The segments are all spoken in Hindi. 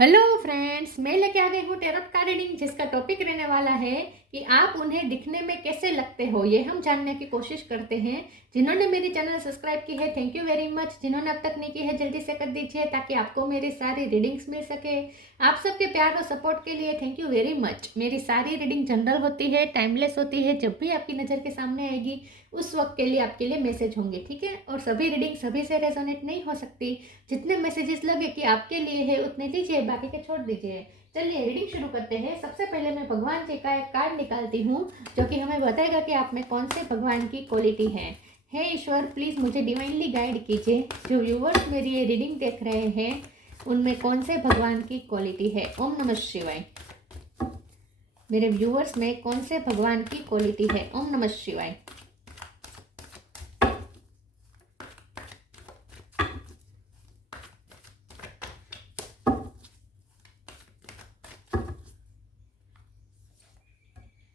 हेलो फ्रेंड्स, मैं लेके आ गई हूँ टैरोट कार्ड रीडिंग, जिसका टॉपिक रहने वाला है कि आप उन्हें दिखने में कैसे लगते हो। ये हम जानने की कोशिश करते हैं। जिन्होंने मेरी चैनल सब्सक्राइब की है, थैंक यू वेरी मच। जिन्होंने अब तक नहीं की है, जल्दी से कर दीजिए ताकि आपको मेरी सारी रीडिंग्स मिल सके। आप सबके प्यार और सपोर्ट के लिए थैंक यू वेरी मच। मेरी सारी रीडिंग जनरल होती है, टाइमलेस होती है। जब भी आपकी नज़र के सामने आएगी उस वक्त के लिए आपके लिए मैसेज होंगे, ठीक है। और सभी रीडिंग सभी से रेजोनेट नहीं हो सकती। जितने मैसेजेस लगे कि आपके लिए है उतने लीजिए, बाकी के छोड़ दीजिए। चलिए रीडिंग शुरू करते हैं। सबसे पहले मैं भगवान जी का एक कार्ड निकालती हूँ जो कि हमें बताएगा कि आप में कौन से भगवान की क्वालिटी है। हे ईश्वर, प्लीज मुझे डिवाइनली गाइड कीजिए। जो व्यूवर्स मेरी ये रीडिंग देख रहे हैं उनमें कौन से भगवान की क्वालिटी है। ओम नमः शिवाय। मेरे व्यूवर्स में कौन से भगवान की क्वालिटी है। ओम नमः शिवाय।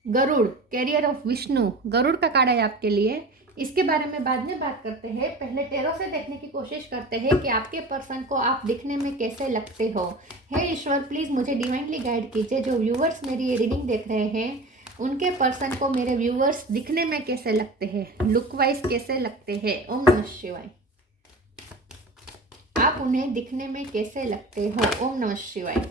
गरुड़, कैरियर ऑफ विष्णु, गरुड़ का कार्ड है आपके लिए। इसके बारे में बाद में बात करते हैं। पहले टैरो से देखने की कोशिश करते हैं कि आपके पर्सन को आप दिखने में कैसे लगते हो। हे ईश्वर, प्लीज मुझे डिवाइनली गाइड कीजिए। जो व्यूवर्स मेरी ये रीडिंग देख रहे हैं उनके पर्सन को मेरे व्यूवर्स दिखने में कैसे लगते हैं, लुक वाइज कैसे लगते हैं। ओम नमः शिवाय। आप उन्हें दिखने में कैसे लगते हो। ओम नमः शिवाय।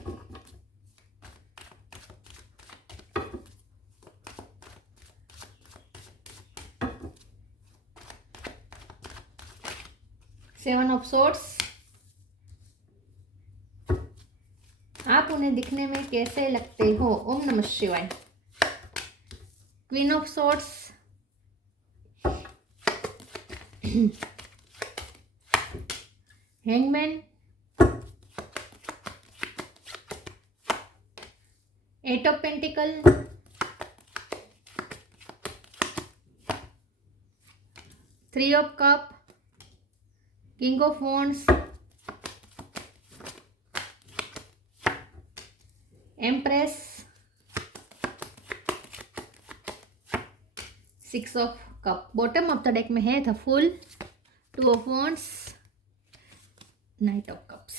सेवन ऑफ सोर्ड्स, आप उन्हें दिखने में कैसे लगते हो। ओम नमः शिवाय। Queen of swords, hangman, eight of pentacle, three of cup, king of wands, empress, six of cup. Bottom of the deck में है the fool, two of wands, knight of cups.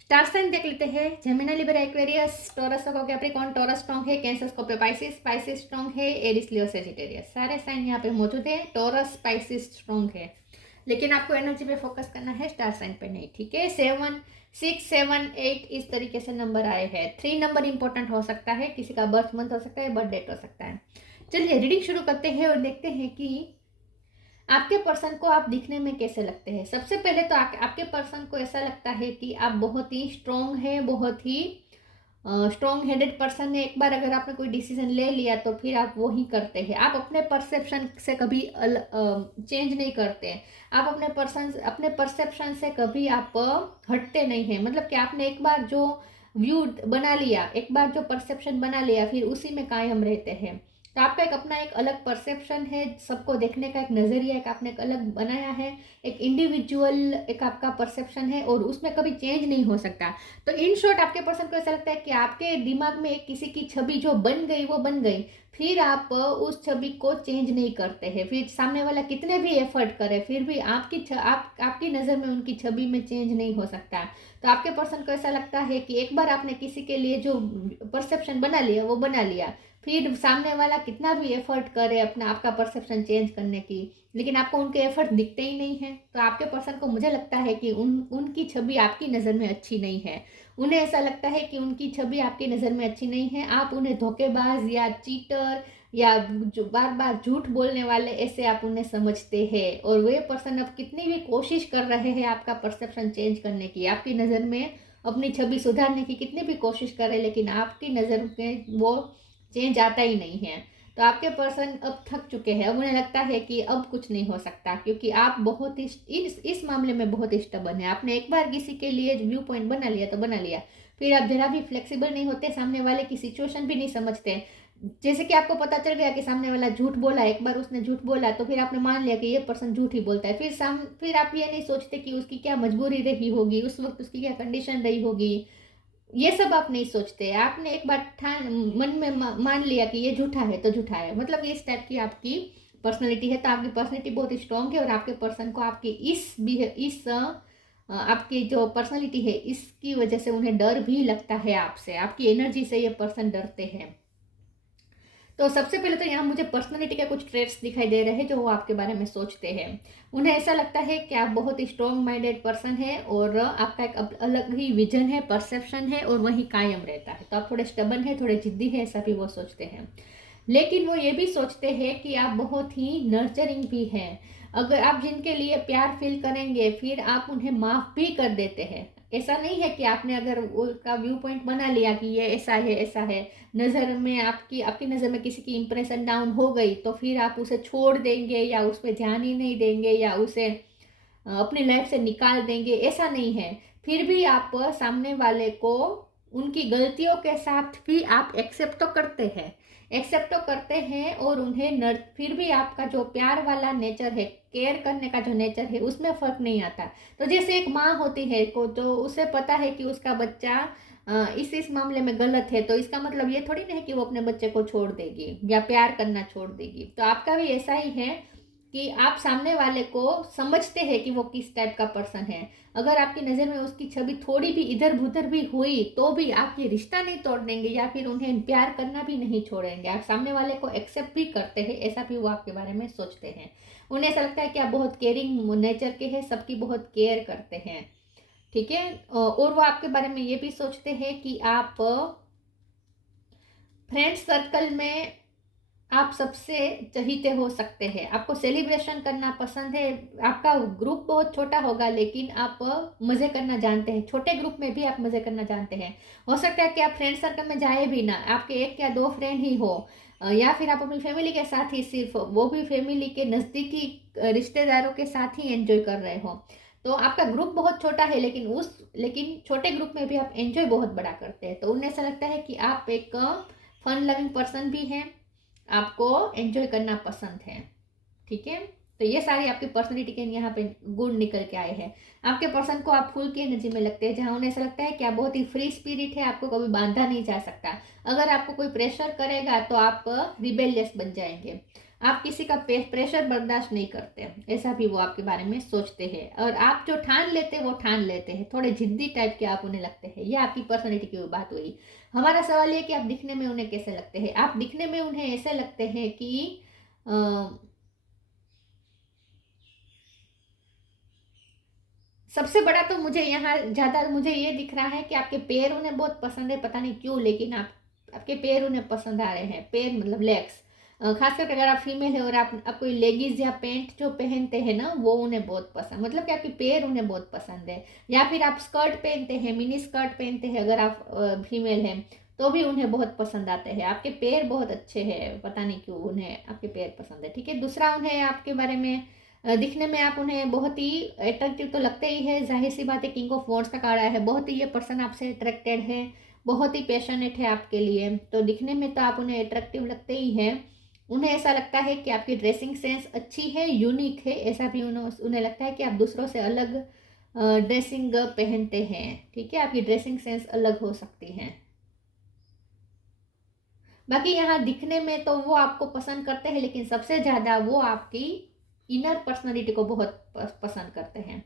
Star sign देख लेते हैं। Gemini, Libra, Aquarius, Taurus, Capricorn. Taurus strong है, Cancer, Scorpio, Pisces. Pisces strong है, एरिस, लियो, सेजिटेरियस। सारे साइन यहाँ पे मौजूद है। टॉरस, पाइसिस स्ट्रॉन्ग है, लेकिन आपको एनर्जी पे फोकस करना है, स्टार साइन पे नहीं, ठीक है। 7, 6, 7, 8 इस तरीके से नंबर आए हैं। 3 नंबर इंपॉर्टेंट हो सकता है, किसी का बर्थ मंथ हो सकता है, बर्थ डेट हो सकता है। चलिए रीडिंग शुरू करते हैं और देखते हैं कि आपके पर्सन को आप दिखने में कैसे लगते हैं। सबसे पहले तो आपके पर्सन को ऐसा लगता है कि आप बहुत ही स्ट्रॉन्ग है, बहुत ही स्ट्रॉन्ग हेडेड पर्सन है। एक बार अगर आपने कोई डिसीजन ले लिया तो फिर आप वो ही करते हैं। आप अपने परसेप्शन से कभी चेंज नहीं करते। आप अपने परसेप्शन से कभी आप हटते नहीं हैं। मतलब कि आपने एक बार जो व्यू बना लिया, एक बार जो परसेप्शन बना लिया, फिर उसी में कायम रहते हैं। तो आपका एक अलग परसेप्शन है, सबको देखने का एक नज़रिया एक आपने एक अलग बनाया है, एक इंडिविजुअल एक आपका परसेप्शन है और उसमें कभी चेंज नहीं हो सकता। तो इन शॉर्ट आपके पर्सन को ऐसा लगता है कि आपके दिमाग में एक किसी की छवि जो बन गई वो बन गई, फिर आप उस छवि को चेंज नहीं करते हैं। फिर सामने वाला कितने भी एफर्ट करे फिर भी आपकी नज़र में उनकी छवि में चेंज नहीं हो सकता। तो आपके पर्सन को ऐसा लगता है कि एक बार आपने किसी के लिए जो परसेप्शन बना लिया वो बना लिया, फिर सामने वाला कितना भी एफर्ट करे अपना आपका परसेप्शन चेंज करने की, लेकिन आपको उनके एफर्ट दिखते ही नहीं है। तो आपके पर्सन को मुझे लगता है कि उनकी छवि आपकी नज़र में अच्छी नहीं है। उन्हें ऐसा लगता है कि उनकी छवि आपकी नज़र में अच्छी नहीं है। आप उन्हें धोखेबाज या चीटर या जो बार बार झूठ बोलने वाले ऐसे आप उन्हें समझते हैं। और वे पर्सन अब कितनी भी कोशिश कर रहे हैं आपका परसेप्शन चेंज करने की, आपकी नज़र में अपनी छवि सुधारने की कितनी भी कोशिश करे, लेकिन आपकी नज़र में वो चेंज आता ही नहीं है। तो आपके पर्सन अब थक चुके हैं। अब उन्हें लगता है कि अब कुछ नहीं हो सकता, क्योंकि आप बहुत ही इस मामले में बहुत ही स्टबर्न है। आपने एक बार किसी के लिए व्यू पॉइंट बना लिया तो बना लिया, फिर आप जरा भी फ्लेक्सिबल नहीं होते, सामने वाले की सिचुएशन भी नहीं समझते। जैसे कि आपको पता चल गया कि सामने वाला झूठ बोला, एक बार उसने झूठ बोला तो फिर आपने मान लिया कि ये पर्सन झूठ ही बोलता है। फिर आप ये नहीं सोचते कि उसकी क्या मजबूरी रही होगी, उस वक्त उसकी क्या कंडीशन रही होगी, ये सब आप नहीं सोचते। आपने एक बार मन में मान लिया कि ये झूठा है तो झूठा है। मतलब इस टाइप की आपकी पर्सनैलिटी है। तो आपकी पर्सनैलिटी बहुत स्ट्रॉन्ग है और आपके पर्सन को आपकी इस आपकी जो पर्सनालिटी है इसकी वजह से उन्हें डर भी लगता है आपसे, आपकी एनर्जी से ये पर्सन डरते हैं। तो सबसे पहले तो यहाँ मुझे पर्सनालिटी के कुछ ट्रेट्स दिखाई दे रहे हैं जो वो आपके बारे में सोचते हैं। उन्हें ऐसा लगता है कि आप बहुत ही स्ट्रॉन्ग माइंडेड पर्सन है और आपका एक अलग ही विजन है, परसेप्शन है और वही कायम रहता है। तो आप थोड़े स्टबन है, थोड़े जिद्दी है, ऐसा भी वो सोचते हैं। लेकिन वो ये भी सोचते हैं कि आप बहुत ही नर्चरिंग भी हैं। अगर आप जिनके लिए प्यार फील करेंगे फिर आप उन्हें माफ़ भी कर देते हैं। ऐसा नहीं है कि आपने अगर उसका व्यू पॉइंट बना लिया कि ये ऐसा है ऐसा है, नज़र में आपकी आपकी नज़र में किसी की इंप्रेशन डाउन हो गई तो फिर आप उसे छोड़ देंगे या उस पर ध्यान ही नहीं देंगे या उसे अपनी लाइफ से निकाल देंगे, ऐसा नहीं है। फिर भी आप सामने वाले को उनकी गलतियों के साथ भी आप एक्सेप्ट तो करते हैं और उन्हें फिर भी आपका जो प्यार वाला नेचर है, केयर करने का जो नेचर है उसमें फ़र्क नहीं आता। तो जैसे एक माँ होती है को जो उसे पता है कि उसका बच्चा इस मामले में गलत है, तो इसका मतलब ये थोड़ी ना है कि वो अपने बच्चे को छोड़ देगी या प्यार करना छोड़ देगी। तो आपका भी ऐसा ही है कि आप सामने वाले को समझते हैं कि वो किस टाइप का पर्सन है। अगर आपकी नज़र में उसकी छवि थोड़ी भी इधर उधर भी हुई तो भी आप ये रिश्ता नहीं तोड़ देंगे या फिर उन्हें प्यार करना भी नहीं छोड़ेंगे। आप सामने वाले को एक्सेप्ट भी करते हैं, ऐसा भी वो आपके बारे में सोचते हैं। उन्हें ऐसा लगता है कि आप बहुत केयरिंग नेचर के हैं, सबकी बहुत केयर करते हैं, ठीक है। और वो आपके बारे में ये भी सोचते हैं कि आप फ्रेंड सर्कल में आप सबसे चहीते हो सकते हैं। आपको सेलिब्रेशन करना पसंद है। आपका ग्रुप बहुत छोटा होगा लेकिन आप मज़े करना जानते हैं, छोटे ग्रुप में भी आप मज़े करना जानते हैं। हो सकता है कि आप फ्रेंड सर्कल में जाए भी ना, आपके एक या दो फ्रेंड ही हो, या फिर आप अपनी फैमिली के साथ ही, सिर्फ वो भी फैमिली के नज़दीकी रिश्तेदारों के साथ ही एंजॉय कर रहे हो। तो आपका ग्रुप बहुत छोटा है लेकिन छोटे ग्रुप में भी आप एंजॉय बहुत बड़ा करते हैं। तो उन्हें ऐसा लगता है कि आप एक फन लविंग पर्सन भी हैं, आपको एंजॉय करना पसंद है, ठीक है। तो ये सारी आपकी पर्सनैलिटी के यहाँ पे गुण निकल के आए हैं। आपके पर्सन को आप फुल की एनर्जी में लगते हैं, जहाँ उन्हें ऐसा लगता है कि आप बहुत ही फ्री स्पिरिट है, आपको कभी बांधा नहीं जा सकता। अगर आपको कोई प्रेशर करेगा तो आप रिबेलियस बन जाएंगे। आप किसी का प्रेशर बर्दाश्त नहीं करते, ऐसा भी वो आपके बारे में सोचते हैं। और आप जो ठान लेते हैं वो ठान लेते हैं, थोड़े जिद्दी टाइप के आप उन्हें लगते हैं। यह आपकी पर्सनैलिटी की बात हुई। हमारा सवाल ये कि आप दिखने में उन्हें कैसे लगते हैं। आप दिखने में उन्हें ऐसे लगते हैं कि सबसे बड़ा तो मुझे यहाँ ज़्यादा मुझे ये दिख रहा है कि आपके पैर उन्हें बहुत पसंद है, पता नहीं क्यों, लेकिन आपके पैर उन्हें पसंद आ रहे हैं। पैर मतलब लेग्स, खासकर अगर आप फीमेल है और आप कोई लेगिंग्स या पैंट जो पहनते हैं ना वो उन्हें बहुत पसंद, मतलब कि आपके पैर उन्हें बहुत पसंद है। या फिर आप स्कर्ट पहनते हैं, मिनी स्कर्ट पहनते हैं, अगर आप फीमेल हैं तो भी उन्हें बहुत पसंद आते हैं। आपके पैर बहुत अच्छे हैं, पता नहीं क्यों उन्हें आपके पैर पसंद है, ठीक है। दूसरा, उन्हें आपके बारे में दिखने में आप उन्हें बहुत ही अट्रैक्टिव तो लगते ही है, जाहिर सी बात है, किंग ऑफ वॉन्ड्स का कार्ड आया है। बहुत ही ये पर्सन आपसे अट्रैक्टेड है, बहुत ही पैशनेट है आपके लिए, तो दिखने में तो आप उन्हें अट्रैक्टिव लगते ही हैं। उन्हें ऐसा लगता है कि आपकी ड्रेसिंग सेंस अच्छी है, यूनिक है, ऐसा भी उन्हें लगता है कि आप दूसरों से अलग ड्रेसिंग पहनते हैं, ठीक है। आपकी ड्रेसिंग सेंस अलग हो सकती है। बाकी यहाँ दिखने में तो वो आपको पसंद करते हैं, लेकिन सबसे ज़्यादा वो आपकी इनर पर्सनालिटी को बहुत पसंद करते हैं।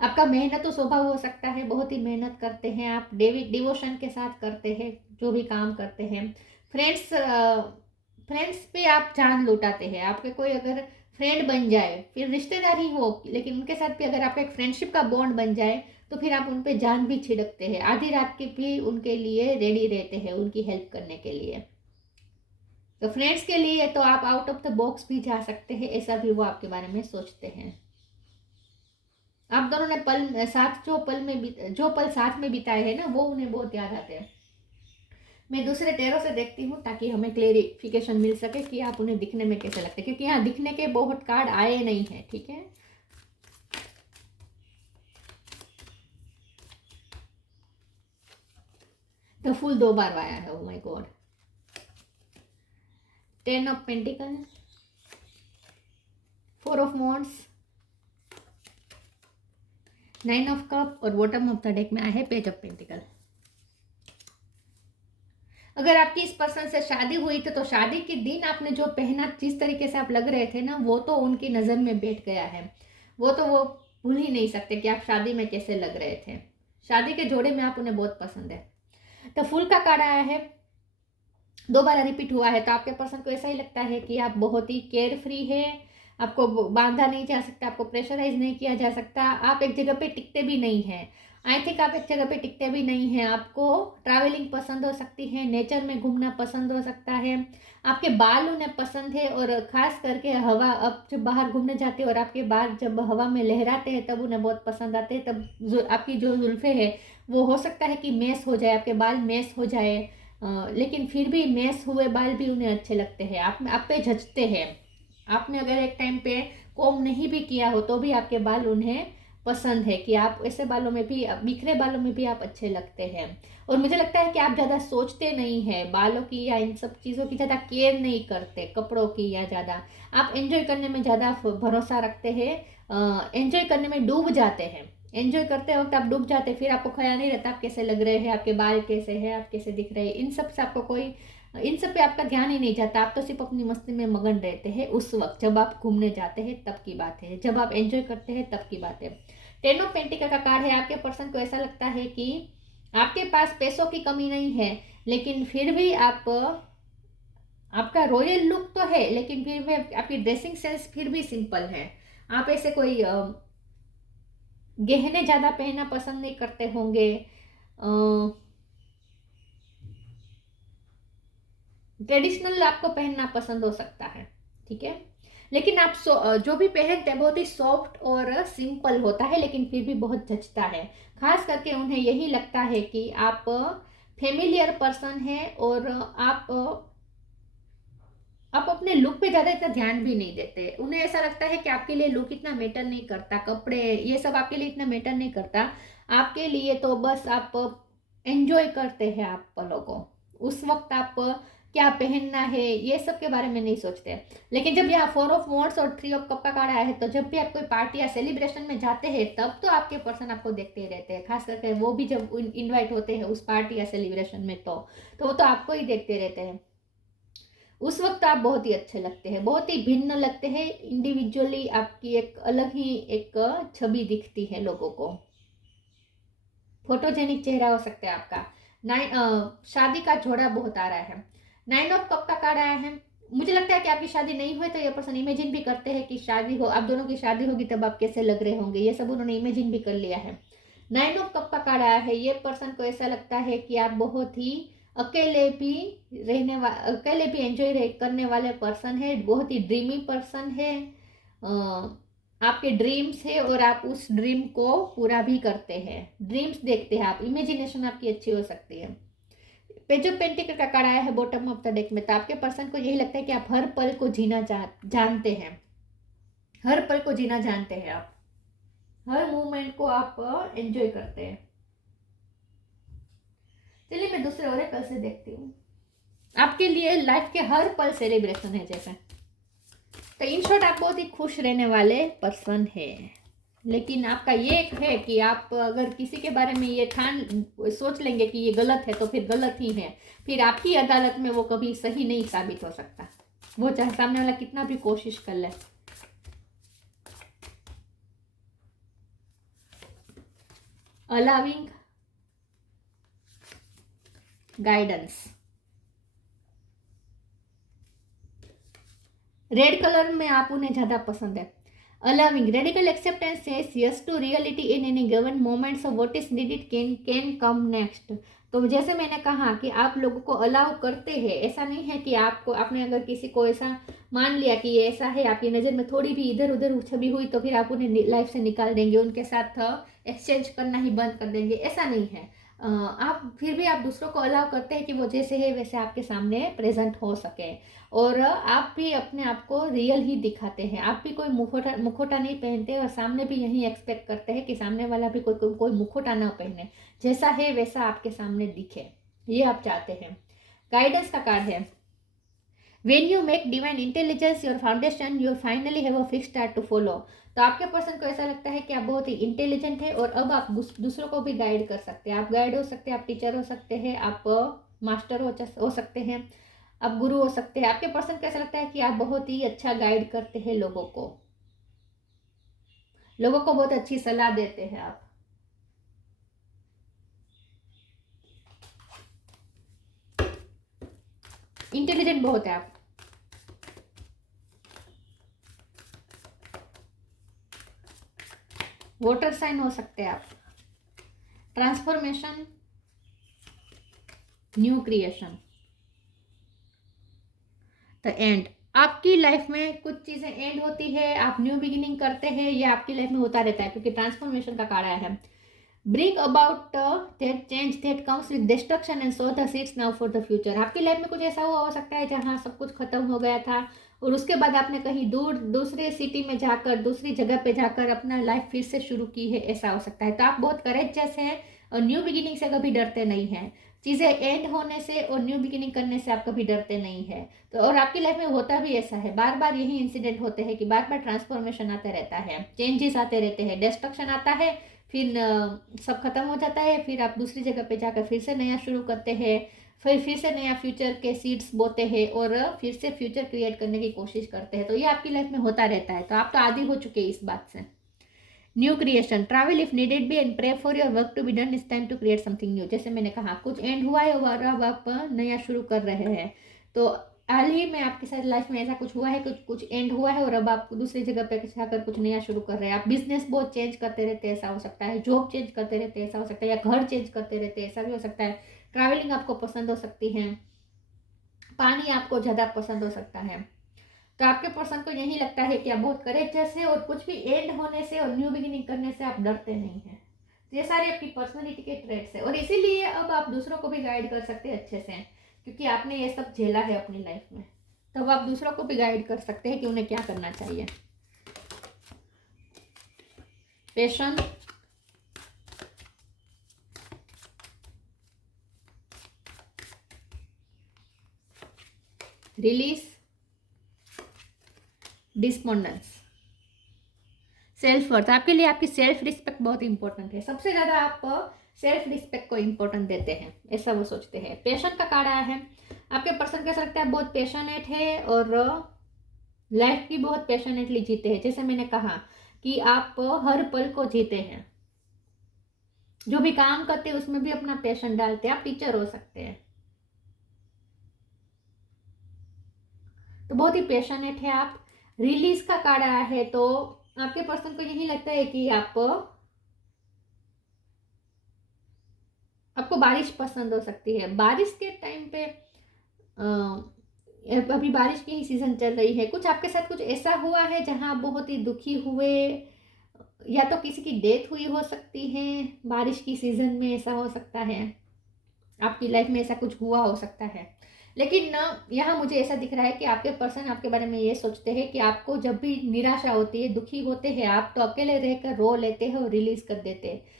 आपका मेहनत तो स्वभाव हो सकता है, बहुत ही मेहनत करते हैं आप, डिवोशन के साथ करते हैं जो भी काम करते हैं। फ्रेंड्स पे आप जान लुटाते हैं। आपके कोई अगर फ्रेंड बन जाए, फिर रिश्तेदार ही हो, लेकिन उनके साथ भी अगर आपका एक फ्रेंडशिप का बॉन्ड बन जाए तो फिर आप उन पे जान भी छिड़कते हैं, आधी रात के भी उनके लिए रेडी रहते हैं, उनकी हेल्प करने के लिए। तो फ्रेंड्स के लिए तो आप आउट ऑफ द बॉक्स भी जा सकते हैं, ऐसा भी वो आपके बारे में सोचते हैं। आप दोनों ने जो पल साथ में बिताए हैं ना वो उन्हें बहुत याद आते हैं। मैं दूसरे टेरो से देखती हूँ ताकि हमें क्लेरिफिकेशन मिल सके कि आप उन्हें दिखने में कैसे लगते हैं, क्योंकि यहाँ दिखने के बहुत कार्ड आए नहीं हैं, ठीक है। तो फुल 2 बार आया है, oh my God. 10 of pentacle, 4 of wands, 9 of cup और बॉटम ऑफ द डेक में आया है पेज ऑफ पेंटिकल। अगर आपकी इस पर्सन से शादी हुई थी तो शादी के दिन आपने जो पहना, जिस तरीके से आप लग रहे थे ना, वो तो उनकी नज़र में बैठ गया है। वो भूल ही नहीं सकते कि आप शादी में कैसे लग रहे थे। शादी के जोड़े में आप उन्हें बहुत पसंद है। तो फूल का कार्ड आया है, 2 बार रिपीट हुआ है, तो आपके पर्सन को ऐसा ही लगता है कि आप बहुत ही केयर फ्री है, आपको बांधा नहीं जा सकता, आपको प्रेशराइज नहीं किया जा सकता, आप एक जगह पे टिकते भी नहीं हैं। आई थिंक आप एक जगह पे टिकते भी नहीं हैं। आपको ट्रैवलिंग पसंद हो सकती है, नेचर में घूमना पसंद हो सकता है, आपके बाल उन्हें पसंद है, और ख़ास करके हवा, अब जब बाहर घूमने जाते हैं और आपके बाल जब हवा में लहराते हैं तब उन्हें बहुत पसंद आते हैं। तब आपकी जो जुल्फ़े है वो हो सकता है कि मैस हो जाए, आपके बाल मैस हो जाए, लेकिन फिर भी मैस हुए बाल भी उन्हें अच्छे लगते हैं, आप पे जचते हैं। आपने अगर एक टाइम पे कोम नहीं भी किया हो तो भी आपके बाल उन्हें पसंद है, कि आप ऐसे बालों में भी, बिखरे बालों में भी आप अच्छे लगते हैं। और मुझे लगता है कि आप ज़्यादा सोचते नहीं हैं बालों की या इन सब चीज़ों की, ज़्यादा केयर नहीं करते, कपड़ों की या ज़्यादा। आप एंजॉय करने में ज़्यादा भरोसा रखते हैं, एंजॉय करने में डूब जाते हैं। एंजॉय करते वक्त आप डूब जाते, फिर आपको ख्याल नहीं रहता आप कैसे लग रहे हैं, आपके बाल कैसे हैं, आप कैसे दिख रहे हैं, इन सब से आपको कोई, इन सब पे आपका ध्यान ही नहीं जाता। आप तो सिर्फ अपनी मस्ती में मगन रहते हैं उस वक्त जब आप घूमने जाते हैं, तब की बात है, जब आप एंजॉय करते हैं तब की बात है। 10 ऑफ पेंटिकल का कार्ड है, आपके पर्सन को ऐसा लगता है कि आपके पास पैसों की कमी नहीं है, लेकिन फिर भी आपका रॉयल लुक तो है, लेकिन फिर भी आपकी ड्रेसिंग सेंस फिर भी सिंपल है। आप ऐसे कोई गहने ज़्यादा पहनना पसंद नहीं करते होंगे, ट्रेडिशनल आपको पहनना पसंद हो सकता है, ठीक है। लेकिन आप जो भी पहनते हैं बहुत ही सॉफ्ट और सिंपल होता है, लेकिन फिर भी बहुत जचता है। खास करके उन्हें यही लगता है कि आप फेमिलियर पर्सन है, और आप अपने लुक पे ज़्यादा इतना ध्यान भी नहीं देते। उन्हें ऐसा लगता है कि आपके लिए लुक इतना मैटर नहीं करता, कपड़े ये सब आपके लिए इतना मैटर नहीं करता। आपके लिए तो बस आप एंजॉय करते हैं आप पलों को, उस वक्त आप क्या पहनना है ये सब के बारे में नहीं सोचते। लेकिन जब यहाँ 4 ऑफ वॉन्ड्स और 3 ऑफ कप का कार्ड आया है, तो जब भी आप कोई पार्टी या सेलिब्रेशन में जाते हैं तब तो आपके पर्सन आपको देखते ही रहते हैं। खास करके वो भी जब इन्वाइट होते हैं उस पार्टी या सेलिब्रेशन में, तो वो तो आपको ही देखते रहते हैं। उस वक्त आप बहुत ही अच्छे लगते हैं, बहुत ही भिन्न लगते हैं, इंडिविजुअली आपकी एक अलग ही एक छवि दिखती है लोगों को, फोटोजेनिक चेहरा हो सकता है आपका। शादी का जोड़ा बहुत आ रहा है। 9 ऑफ कप का कार्ड आया है। मुझे लगता है कि आपकी शादी नहीं हुई तो ये पर्सन इमेजिन भी करते हैं कि शादी हो, आप दोनों की शादी होगी तब आप कैसे लग रहे होंगे, ये सब उन्होंने इमेजिन भी कर लिया है। 9 ऑफ कप का कार्ड आया है। ये पर्सन को ऐसा लगता है कि आप बहुत ही अकेले भी अकेले भी एंजॉय करने वाले पर्सन है, बहुत ही ड्रीमी पर्सन है। आपके ड्रीम्स है और आप उस ड्रीम को पूरा भी करते हैं, ड्रीम्स देखते हैं आप, इमेजिनेशन आपकी अच्छी हो सकती है। पेज ऑफ पेंटिकल का कार्ड आया है बॉटम ऑफ द डेक में, तो आपके पर्सन को यही लगता है कि आप हर पल को जीना जानते हैं, हर पल को जीना जानते हैं, आप हर मोमेंट को आप एंजॉय करते हैं। चलिए मैं दूसरे ओरेकल से देखती हूँ। आपके लिए लाइफ के हर पल सेलिब्रेशन है जैसे, तो इन शॉर्ट आप बहुत ही खुश रहने वाले पर्सन है। लेकिन आपका ये है कि आप अगर किसी के बारे में ये सोच लेंगे कि ये गलत है तो फिर गलत ही है, फिर आपकी अदालत में वो कभी सही नहीं साबित हो सकता, वो चाहे सामने वाला कितना भी कोशिश कर ले। अलाउिंग गाइडेंस, रेड कलर में आप उन्हें ज़्यादा पसंद है। Allowing radical acceptance says yes to reality in any given moment, so what is needed can come next. तो जैसे मैंने कहा कि आप लोगों को अलाउ करते हैं, ऐसा नहीं है कि आपने अगर किसी को ऐसा मान लिया कि ये ऐसा है, आपकी नज़र में थोड़ी भी इधर उधर छवि हुई तो फिर आप उन्हें लाइफ से निकाल देंगे, उनके साथ एक्सचेंज करना ही बंद कर देंगे, ऐसा नहीं है। आप फिर भी आप दूसरों को अलाउ करते हैं कि वो जैसे है वैसे आपके सामने प्रेजेंट हो सके, और आप भी अपने आप को रियल ही दिखाते हैं। आप भी कोई मुखोटा नहीं पहनते, और सामने भी यही एक्सपेक्ट करते हैं कि सामने वाला भी कोई मुखोटा ना पहने, जैसा है वैसा आपके सामने दिखे, ये आप चाहते हैं। गाइडेंस का कार्ड है, When you make divine intelligence your foundation, you finally have a fixed star to follow। तो आपके पर्सन को ऐसा लगता है कि आप बहुत ही इंटेलिजेंट है, और अब आप दूसरों को भी गाइड कर सकते हैं। आप गाइड हो सकते हैं, आप टीचर हो सकते हैं, आप मास्टर हो सकते हैं, आप गुरु हो सकते हैं। आपके पर्सन को ऐसा लगता है कि आप बहुत ही अच्छा गाइड करते हैं लोगों को, लोगों को बहुत अच्छी सलाह देते हैं आप। इंटेलिजेंट बहुत है आप। वाटर साइन हो सकते हैं आप। Transformation, new creation, the end. आपकी लाइफ में कुछ चीजें एंड होती है, आप न्यू बिगिनिंग करते हैं, ये आपकी लाइफ में होता रहता है क्योंकि ट्रांसफॉर्मेशन का कार्य है। Bring about that change that comes with destruction and so the seeds now for the future. आपकी लाइफ में कुछ ऐसा हुआ हो सकता है जहां सब कुछ खत्म हो गया था और उसके बाद आपने कहीं दूर दूसरे सिटी में जाकर, दूसरी जगह पे जाकर अपना लाइफ फिर से शुरू की है, ऐसा हो सकता है। तो आप बहुत करेजियस हैं और न्यू बिगिनिंग से कभी डरते नहीं हैं। चीज़ें एंड होने से और न्यू बिगिनिंग करने से आप कभी डरते नहीं है। तो और आपकी लाइफ में होता भी ऐसा है, बार बार यही इंसिडेंट होते हैं कि बार बार ट्रांसफॉर्मेशन आते रहता है, चेंजेस आते रहते हैं, डिस्ट्रक्शन आता है, फिर सब खत्म हो जाता है, फिर आप दूसरी जगह पे जाकर फिर से नया शुरू करते हैं, फिर से नया फ्यूचर के सीड्स बोते हैं और फिर से फ्यूचर क्रिएट करने की कोशिश करते हैं। तो ये आपकी लाइफ में होता रहता है, तो आप तो आदी हो चुके हैं इस बात से। New creation, travel if needed be and pray for your work to be done, it's time to create something new. जैसे मैंने कहा कुछ एंड हुआ है और अब आप नया शुरू कर रहे हैं। तो हाल ही में आपके साथ लाइफ में ऐसा कुछ हुआ है, कुछ एंड हुआ है और अब आप दूसरी जगह पे जाकर कुछ नया शुरू कर रहे हैं। आप बिजनेस बहुत चेंज करते रहते हैं, ऐसा हो सकता है, जॉब चेंज करते रहते हैं, ऐसा हो सकता है, या घर चेंज करते रहते हैं, ऐसा भी हो सकता है। ट्रैवलिंग आपको पसंद हो सकती है, पानी आपको ज़्यादा पसंद हो सकता है। तो आपके पर्सन को यही लगता है कि आप बहुत करेजियस है और कुछ भी एंड होने से और न्यू बिगिनिंग करने से आप डरते नहीं हैं। ये सारी आपकी पर्सनालिटी के ट्रेट्स है और इसीलिए अब आप दूसरों को भी गाइड कर सकते हैं अच्छे से, क्योंकि आपने ये सब झेला है अपनी लाइफ में। तब आप दूसरों को भी गाइड कर सकते हैं कि उन्हें क्या करना चाहिए। Passion, release, despondence, self worth. आपके लिए आपकी सेल्फ रिस्पेक्ट बहुत इंपॉर्टेंट है। सबसे ज़्यादा आप सेल्फ रिस्पेक्ट को इंपॉर्टेंट देते हैं, ऐसा वो सोचते हैं। पैशन का कार्ड आया है, आपके पर्सन कैसा लगता है बहुत पैशनेट है और लाइफ की बहुत पैशनेटली जीते हैं। जैसे मैंने कहा कि आप हर पल को जीते हैं, जो भी काम करते हैं उसमें भी अपना पैशन डालते हैं। आप टीचर हो सकते हैं, तो बहुत ही पैशनेट है आप। रिलीज का कार्ड आया है, तो आपके पर्सन को यही लगता है कि आपको बारिश पसंद हो सकती है। बारिश के टाइम पे अभी बारिश की ही सीजन चल रही है, कुछ आपके साथ कुछ ऐसा हुआ है जहां आप बहुत ही दुखी हुए, या तो किसी की डेथ हुई हो सकती है बारिश की सीजन में, ऐसा हो सकता है। आपकी लाइफ में ऐसा कुछ हुआ हो सकता है। लेकिन ना यहाँ मुझे ऐसा दिख रहा है कि आपके पर्सन आपके बारे में ये सोचते हैं कि आपको जब भी निराशा होती है, दुखी होते हैं आप, तो अकेले रहकर रो लेते हैं और रिलीज कर देते हैं।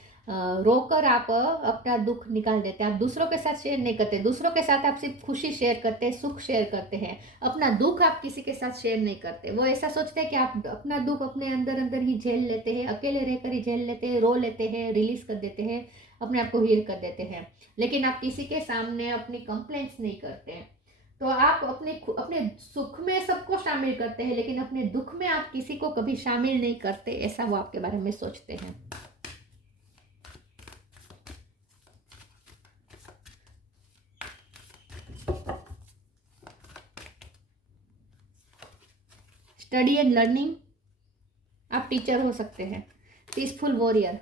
रोकर आप अपना दुख निकाल देते हैं। आप दूसरों के साथ शेयर नहीं करते, दूसरों के साथ आप सिर्फ खुशी शेयर करते हैं, सुख शेयर करते हैं, अपना दुख आप किसी के साथ शेयर नहीं करते। वो ऐसा सोचते हैं कि आप अपना दुख अपने अंदर अंदर ही झेल लेते हैं, अकेले रहकर ही झेल लेते हैं, रो लेते हैं, रिलीज कर देते हैं, अपने आप को हील कर देते हैं। लेकिन आप किसी के सामने अपनी कंप्लेंट्स नहीं करते। तो आप अपने अपने सुख में सबको शामिल करते हैं, लेकिन अपने दुख में आप किसी को कभी शामिल नहीं करते, ऐसा वो आपके बारे में सोचते हैं। स्टडी एंड लर्निंग, आप टीचर हो सकते हैं। Peaceful warrior,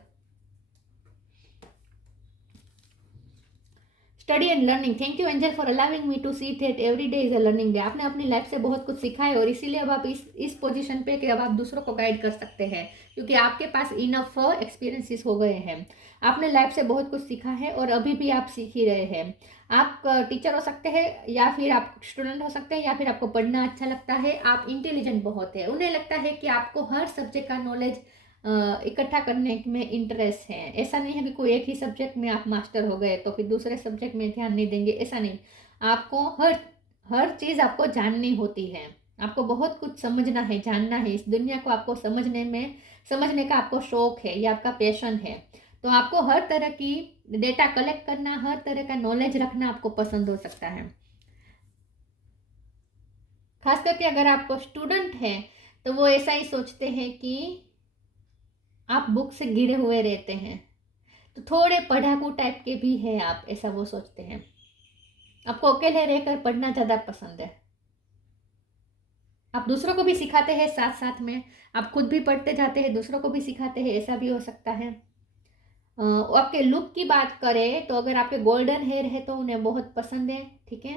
study and learning. Thank you angel for allowing me to see that every day is a learning day. आपने अपनी लाइफ से बहुत कुछ सीखा है और इसीलिए अब आप इस पोजीशन पे कि अब आप दूसरों को गाइड कर सकते हैं, क्योंकि आपके पास इनफ एक्सपीरियंसेस हो गए हैं। आपने लाइफ से बहुत कुछ सीखा है और अभी भी आप सीख ही रहे हैं। आप टीचर हो सकते हैं, या फिर आप स्टूडेंट हो सकते हैं, या फिर आपको पढ़ना अच्छा लगता है। आप इंटेलिजेंट बहुत है, उन्हें लगता है कि आपको हर सब्जेक्ट का नॉलेज इकट्ठा करने में इंटरेस्ट है। ऐसा नहीं है कि कोई एक ही सब्जेक्ट में आप मास्टर हो गए तो फिर दूसरे सब्जेक्ट में ध्यान नहीं देंगे, ऐसा नहीं। आपको हर हर चीज़ आपको जाननी होती है, आपको बहुत कुछ समझना है, जानना है। इस दुनिया को आपको समझने का आपको शौक है, ये आपका पैशन है। तो आपको हर तरह की डेटा कलेक्ट करना, हर तरह का नॉलेज रखना आपको पसंद हो सकता है। खास करके अगर आप स्टूडेंट हैं तो वो ऐसा ही सोचते हैं कि आप बुक से घिरे हुए रहते हैं, तो थोड़े पढ़ाकू टाइप के भी हैं आप, ऐसा वो सोचते हैं। आपको अकेले रहकर पढ़ना ज़्यादा पसंद है। आप दूसरों को भी सिखाते हैं साथ साथ में, आप खुद भी पढ़ते जाते हैं, दूसरों को भी सिखाते हैं, ऐसा भी हो सकता है। आपके लुक की बात करें तो अगर आपके गोल्डन हेयर है तो उन्हें बहुत पसंद है, ठीक है।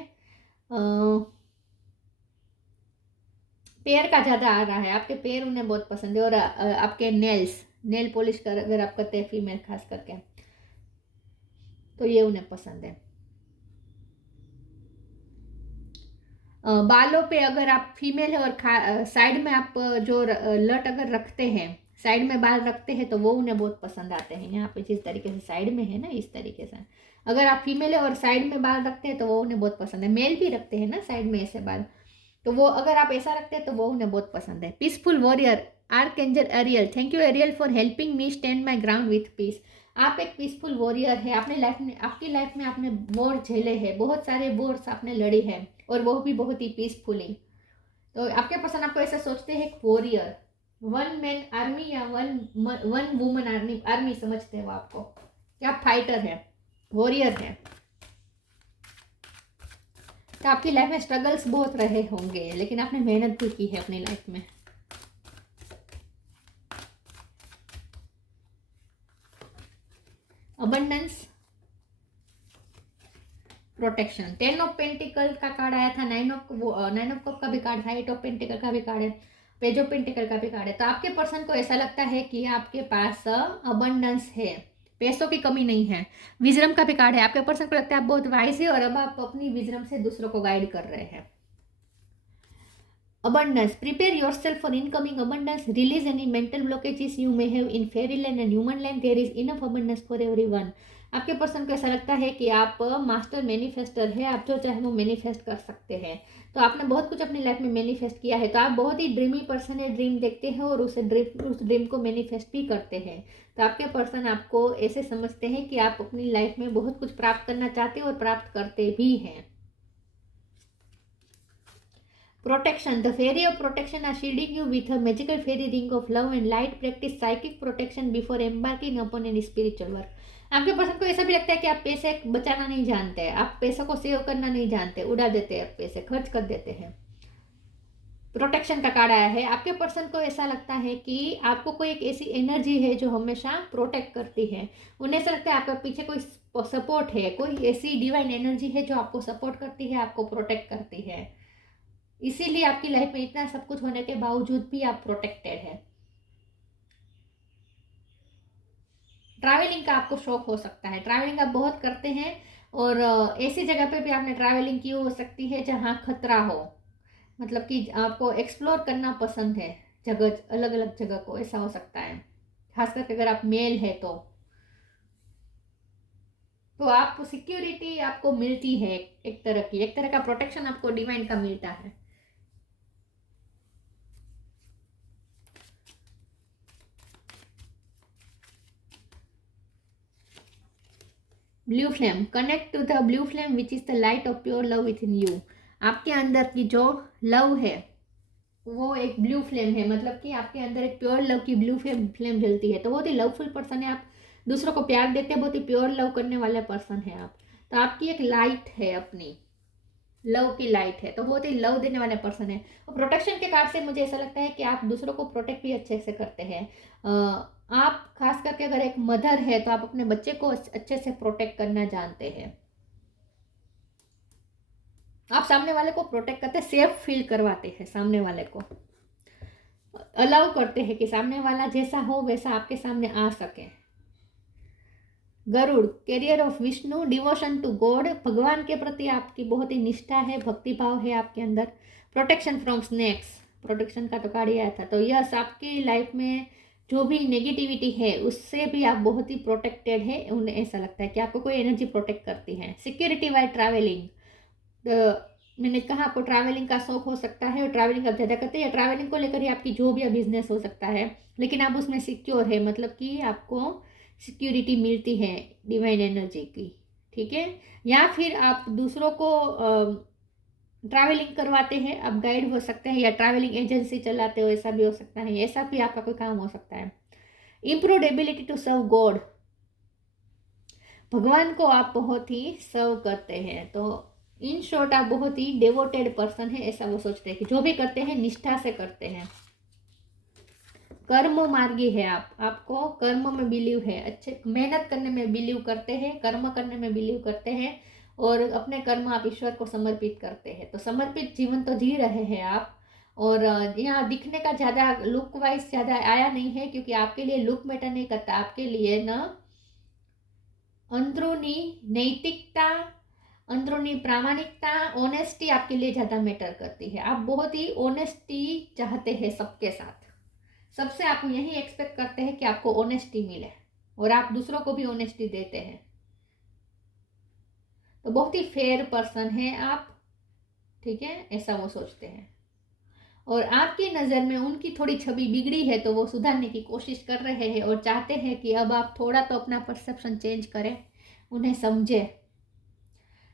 पैर का ज़्यादा आ रहा है, आपके पैर उन्हें बहुत पसंद है। और आपके नेल्स, नेल पॉलिश कर अगर आप करते हैं फीमेल खास करके, तो ये उन्हें पसंद है। बालों पे अगर आप फीमेल है और साइड में आप जो लट अगर रखते हैं, साइड में बाल रखते हैं, तो वो उन्हें बहुत पसंद आते हैं। यहाँ पे जिस तरीके से साइड में है ना, इस तरीके से अगर आप फीमेल है और साइड में बाल रखते हैं तो वो उन्हें बहुत पसंद है। मेल भी रखते हैं ना साइड में ऐसे बाल, तो वो अगर आप ऐसा रखते हैं तो वो उन्हें बहुत पसंद है। Peaceful warrior archangel Ariel, thank you Ariel for helping me stand my ground with peace. आप एक पीसफुल वॉरियर है। आपने लाइफ में, आपकी लाइफ में आपने वॉर झेले हैं, बहुत सारे वॉर्स आपने लड़े हैं, और वो भी बहुत ही पीसफुली। तो आपके पर्सन आपको ऐसा सोचते हैं वॉरियर, वन मैन आर्मी या वन वुमन आर्मी समझते हैं वो आपको, कि आप फाइटर है, वॉरियर है। तो आपकी लाइफ में स्ट्रगल्स बहुत रहे होंगे, लेकिन आपने मेहनत भी की है अपनी लाइफ में। अबंडेंस, प्रोटेक्शन, 10 ऑफ पेंटिकल का कार्ड आया था, 9 ऑफ कप का भी कार्ड था, 8 ऑफ पेंटिकल का भी कार्ड है, पेज ऑफ पेंटिकल का भी कार्ड है। तो आपके पर्सन को ऐसा लगता है कि आपके पास अबंडेंस है, पैसों की कमी नहीं है। विजडम का भी कार्ड है। आपके पर्सन को लगता है आप बहुत वाइज है और अब आप अपनी विजडम से दूसरों को गाइड कर रहे हैं। Abundance. Prepare yourself for incoming abundance. Release any mental blockages you may have in fairyland and human land. There is enough abundance for everyone. आपके पर्सन को ऐसा लगता है कि आप मास्टर मैनिफेस्टर है, आप जो चाहे वो मैनिफेस्ट कर सकते हैं। तो आपने बहुत कुछ अपनी लाइफ में मैनिफेस्ट किया है, तो आप बहुत ही ड्रीमी पर्सन है, ड्रीम देखते हैं और उस ड्रीम को मैनिफेस्ट भी करते हैं। तो आपके पर्सन आपको ऐसे समझते हैं कि आप अपनी लाइफ में बहुत कुछ प्राप्त करना चाहते हैं और प्राप्त करते भी हैं। Protection. The fairy of protection are shielding you with a magical fairy ring of love and light. Practice psychic protection before embarking upon any spiritual work. आपके पर्सन को ऐसा भी लगता है कि आप पैसे बचाना नहीं जानते, आप पैसों को सेव करना नहीं जानते, उड़ा देते हैं, पैसे खर्च कर देते हैं। प्रोटेक्शन का कार्ड आया है। आपके पर्सन को ऐसा लगता है कि आपको कोई एक ऐसी एनर्जी है जो हमेशा प्रोटेक्ट करती है। उन्हें ऐसा लगता है आपके पीछे कोई सपोर्ट है, कोई ऐसी डिवाइन एनर्जी है जो आपको सपोर्ट करती है, आपको प्रोटेक्ट करती है। इसीलिए आपकी लाइफ में इतना सब कुछ होने के बावजूद भी आप प्रोटेक्टेड है। ट्रैवलिंग का आपको शौक हो सकता है, ट्रैवलिंग आप बहुत करते हैं, और ऐसी जगह पे भी आपने ट्रैवलिंग की हो सकती है जहाँ खतरा हो, मतलब कि आपको एक्सप्लोर करना पसंद है जगह, अलग अलग जगह को, ऐसा हो सकता है। खास करके अगर आप मेल है तो आप सिक्योरिटी आपको मिलती है, एक तरह का प्रोटेक्शन आपको डिवाइन का मिलता है। Blue flame, connect to the blue flame which is the light of pure love with in you. आपके अंदर की जो लव है वो एक ब्लू फ्लेम है, मतलब कि आपके अंदर एक प्योर लव की ब्लू फ्लेम जलती है। तो बहुत ही लवफुल पर्सन है आप, दूसरों को प्यार देते हैं, बहुत ही प्योर लव करने वाले पर्सन है आप। तो आपकी एक लाइट है, अपनी लव की लाइट है, तो बहुत ही लव देने वाले पर्सन है। और प्रोटेक्शन के कार्ड से मुझे ऐसा लगता है कि आप दूसरों को प्रोटेक्ट भी अच्छे से करते हैं। आप खास करके अगर एक मदर है तो आप अपने बच्चे को अच्छे से प्रोटेक्ट करना जानते हैं। आप सामने वाले को प्रोटेक्ट करते, सेफ फील करवाते हैं, सामने वाले को अलाउ करते हैं कि सामने वाला जैसा हो वैसा आपके सामने आ सके। Garuda, carrier of Vishnu, devotion to God, भगवान के प्रति आपकी बहुत ही निष्ठा है, भक्ति भाव है आपके अंदर। प्रोटेक्शन फ्रॉम स्नेक्स, प्रोटेक्शन का तो कार्ड आया था। तो यस, आपकी लाइफ में जो भी नेगेटिविटी है उससे भी आप बहुत ही प्रोटेक्टेड है, उन्हें ऐसा लगता है कि आपको कोई एनर्जी प्रोटेक्ट करती है। सिक्योरिटी वाइल ट्रैवलिंग, मैंने कहा आपको ट्रैवलिंग का शौक हो सकता है और ट्रैवलिंग आप ज़्यादा करते हैं, या ट्रैवलिंग को लेकर ही आपकी जो भी बिजनेस हो सकता है, लेकिन आप उसमें सिक्योर है, मतलब कि आपको सिक्योरिटी मिलती है डिवाइन एनर्जी की, ठीक है। या फिर आप दूसरों को ट्रैवलिंग करवाते हैं, आप गाइड हो सकते हैं, या ट्रैवलिंग एजेंसी चलाते हो, ऐसा भी हो सकता है, ऐसा भी आपका कोई काम हो सकता है। Improved ability to serve God, भगवान को आप बहुत ही सर्व करते हैं। तो इन शॉर्ट आप बहुत ही डिवोटेड पर्सन है, ऐसा वो सोचते हैं कि जो भी करते हैं निष्ठा से करते हैं। कर्म मार्गी है आप, आपको कर्म में बिलीव है, अच्छे मेहनत करने में बिलीव करते हैं, कर्म करने में बिलीव करते हैं और अपने कर्म आप ईश्वर को समर्पित करते हैं। तो समर्पित जीवन तो जी रहे हैं आप। और यहाँ दिखने का ज़्यादा लुक वाइज ज़्यादा आया नहीं है, क्योंकि आपके लिए लुक मैटर नहीं करता, आपके लिए न अंदरूनी नैतिकता, अंदरूनी प्रामाणिकता, ऑनेस्टी आपके लिए ज़्यादा मैटर करती है। आप बहुत ही ऑनेस्टी चाहते हैं सबके साथ, सबसे आप यही एक्सपेक्ट करते हैं कि आपको ऑनेस्टी मिले और आप दूसरों को भी ऑनेस्टी देते हैं। तो बहुत ही फेयर पर्सन है आप, ठीक है, ऐसा वो सोचते हैं। और आपकी नज़र में उनकी थोड़ी छवि बिगड़ी है तो वो सुधारने की कोशिश कर रहे हैं और चाहते हैं कि अब आप थोड़ा तो अपना परसेप्शन चेंज करें, उन्हें समझे।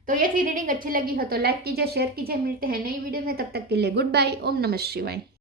तो ये थी रीडिंग, अच्छी लगी हो तो लाइक कीजिए, शेयर कीजिए। मिलते हैं नई वीडियो में, तब तक के लिए गुड बाय। ओम नमः शिवाय।